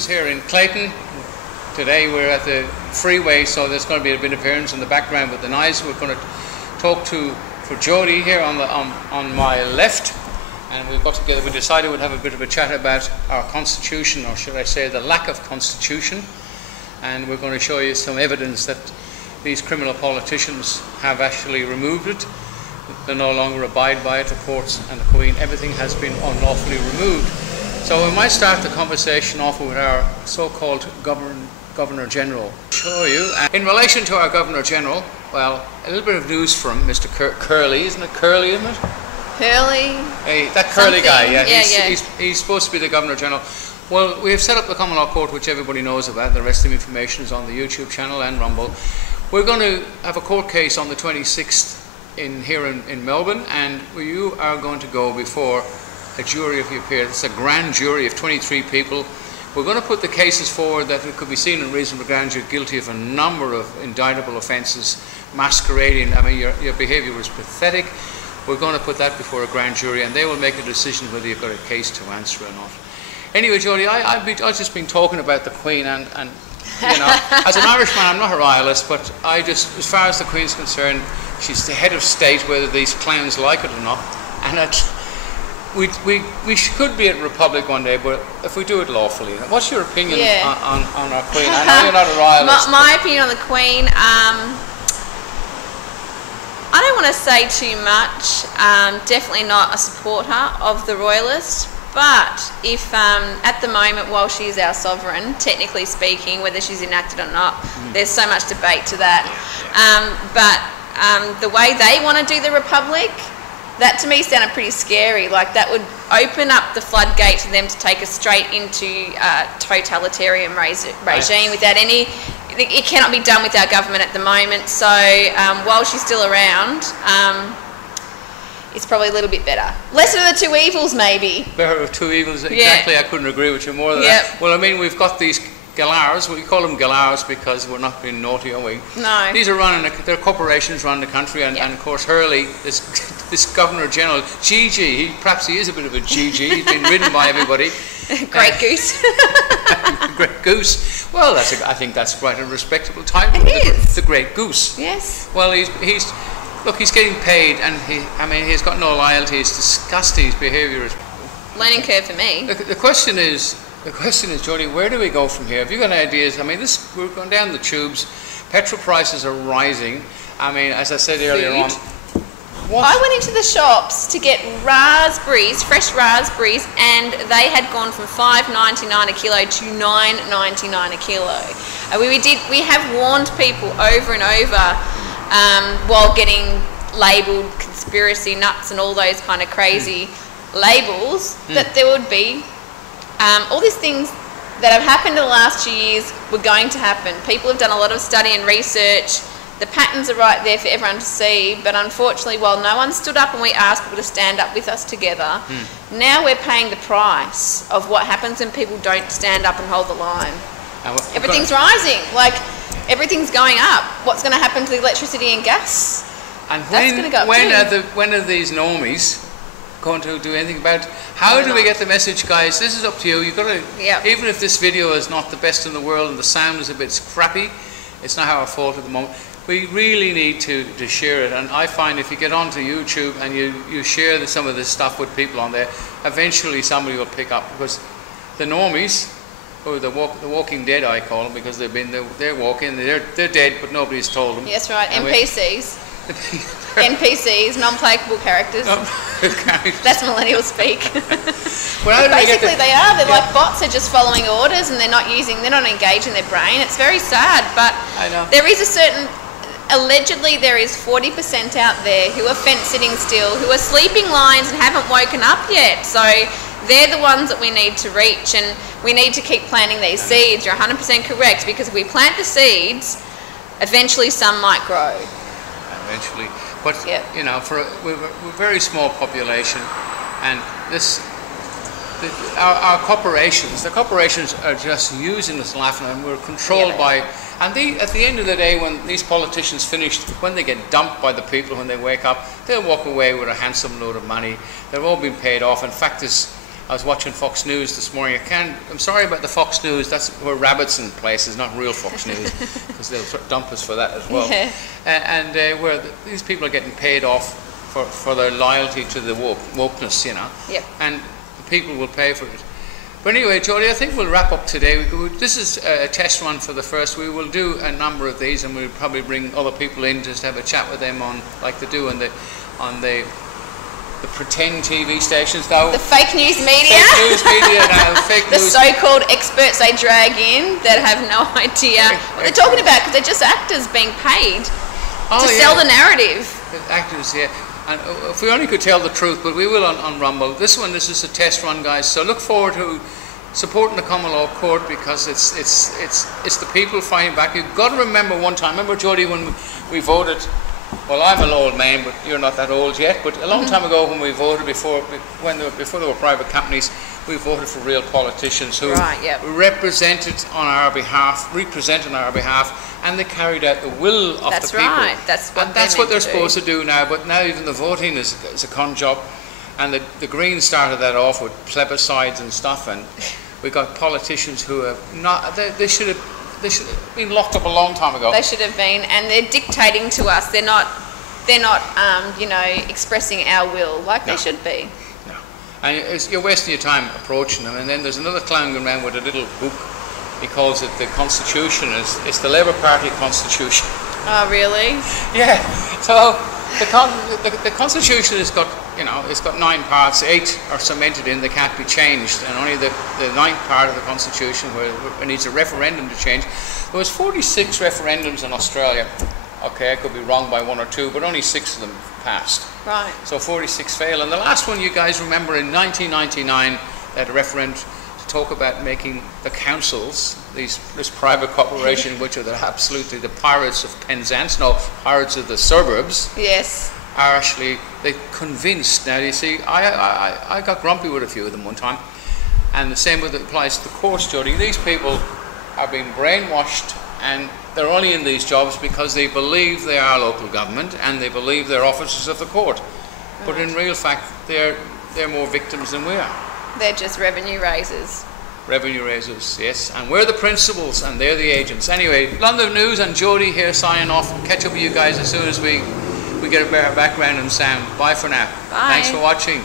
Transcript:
news here in Clayton. Today we're at the freeway, so there's going to be a bit of appearance in the background with the noise. We're going to talk for Jody here on my left, and we've got together. We decided we'd have a bit of a chat about our constitution, or should I say the lack of constitution, and we're going to show you some evidence that these criminal politicians have actually removed it. They no longer abide by it. The courts and the Queen, everything has been unlawfully removed. So we might start the conversation off with our so-called Governor General. Show you. In relation to our Governor General, well, a little bit of news from Mr. Curley. Isn't it Curley, isn't it? Curley? Hey, that Curley something. guy, yeah. Yeah, He's supposed to be the Governor General. Well, we have set up the Common Law Court, which everybody knows about. The rest of the information is on the YouTube channel and Rumble. We're going to have a court case on the 26th here in Melbourne, and you are going to go before a jury of your peers. It's a grand jury of 23 people. We're going to put the cases forward that it could be seen in reasonable grounds you're guilty of a number of indictable offences, masquerading. I mean, your behaviour was pathetic. We're going to put that before a grand jury, and they will make a decision whether you've got a case to answer or not. Anyway, Jody, I've just been talking about the Queen, and you know, as an Irishman, I'm not a royalist, but as far as the Queen's concerned, she's the head of state, whether these clowns like it or not. And we could be at Republic one day, but if we do it lawfully. What's your opinion on our Queen? I know you're not a royalist. My opinion on the Queen, I don't want to say too much. Definitely not a supporter of the royalists. But if at the moment, while she's our sovereign, technically speaking, whether she's enacted or not, there's so much debate to that. But the way they want to do the Republic, that to me sounded pretty scary. Like that would open up the floodgates for them to take us straight into a totalitarian regime without any. It cannot be done with our government at the moment. So while she's still around, it's probably a little bit better. Lesser of the two evils, maybe. Better of two evils, exactly. I couldn't agree with you more than that. Well, I mean, we've got these galars. We call them galars because we're not being naughty, are we? No. These are they're corporations running the country, and of course Hurley, this Governor General, GG, perhaps he is a bit of a GG. He's been ridden by everybody. Great goose. Great goose. Well, I think that's quite a respectable title. It is. The Great Goose. Yes. Well, he's getting paid, and he's got no loyalty. It's disgusting. His behaviour is learning curve for me. The question is, Jody, where do we go from here? Have you got any ideas? I mean, we're going down the tubes. Petrol prices are rising. I mean, as I said earlier on. I went into the shops to get raspberries, fresh raspberries, and they had gone from $5.99 a kilo to $9.99 a kilo. We have warned people over and over while getting labelled conspiracy nuts and all those kind of crazy labels that there would be all these things that have happened in the last 2 years were going to happen. People have done a lot of study and research. The patterns are right there for everyone to see, but unfortunately, while no one stood up and we asked people to stand up with us together, now we're paying the price of what happens when people don't stand up and hold the line. Everything's rising, like everything's going up. What's going to happen to the electricity and gas? And That's going to go up too. When are these normies going to do anything about it? How do we get the message, guys? This is up to you. You've got to, even if this video is not the best in the world and the sound is a bit crappy, it's not our fault at the moment. We really need to share it, and I find if you get onto YouTube and you share some of this stuff with people on there, eventually somebody will pick up, because the normies, or the Walking Dead, I call them, because they're walking, they're dead, but nobody's told them. Yes, right. NPCs. NPCs, non-playable characters. That's millennial speak. Basically, they are. They're like bots. They're just following orders, and they're not engaging their brain. It's very sad, but I know. There is a certain. Allegedly, there is 40% out there who are fence-sitting still, who are sleeping lions and haven't woken up yet. So they're the ones that we need to reach, and we need to keep planting these seeds. You're 100% correct, because if we plant the seeds, eventually some might grow. Eventually. But, you know, we're a very small population, and our corporations, the corporations are just using us, laughing, and we're controlled by. And at the end of the day, when these politicians finish, when they get dumped by the people, when they wake up, they'll walk away with a handsome load of money. They've all been paid off. In fact, I was watching Fox News this morning. I'm sorry about the Fox News. That's where rabbits in places, not real Fox News, because they'll dump us for that as well. Yeah. Where these people are getting paid off for their loyalty to the wokeness, you know. Yep. And the people will pay for it. But anyway, Jodie, I think we'll wrap up today. This is a test run for the first. We will do a number of these, and we'll probably bring other people in just to have a chat with them on, like they do on the pretend TV stations now. The fake news media. Fake news media now. Fake The news. so-called experts they drag in that have no idea what they're talking about, because they're just actors being paid to sell the narrative. Actors, yeah. And if we only could tell the truth, but we will on Rumble. This is a test run, guys. So look forward to supporting the Common Law Court, because it's the people fighting back. You've got to remember one time. Remember, Jodie, when we voted. Well, I'm an old man, but you're not that old yet. But a long time ago, when we voted before there were private companies, we voted for real politicians who represented on our behalf, and they carried out the will of the people. Right. That's what they're supposed to do now. But now even the voting is a con job, and the Greens started that off with plebiscites and stuff, and we got politicians who have not. They should have been locked up a long time ago. They should have been, and they're dictating to us. They're not expressing our will like they should be. No, and you're wasting your time approaching them. And then there's another clown going around with a little book. He calls it the Constitution. It's the Labour Party Constitution. Oh, really? Yeah. So the Constitution has got, it's got 9 parts. 8 are cemented in; they can't be changed. And only the 9th part of the Constitution, where it needs a referendum to change. There was 46 referendums in Australia. Okay, I could be wrong by 1 or 2, but only 6 of them passed. Right. So 46 failed. And the last one, you guys remember, in 1999, they had a referendum to talk about making the councils, this private corporation, which are absolutely the pirates of Penzance, no, pirates of the suburbs. Yes. Are actually, they convinced. Now, you see, I got grumpy with a few of them one time, and the same applies to the courts, Jodie. These people are being brainwashed, and they're only in these jobs because they believe they are local government, and they believe they're officers of the court. Right. But in real fact, they're more victims than we are. They're just revenue raisers. Revenue raisers, yes. And we're the principals, and they're the agents. Anyway, London News and Jodie here signing off. We'll catch up with you guys as soon as we get a better background and sound. Bye for now. Bye. Thanks for watching.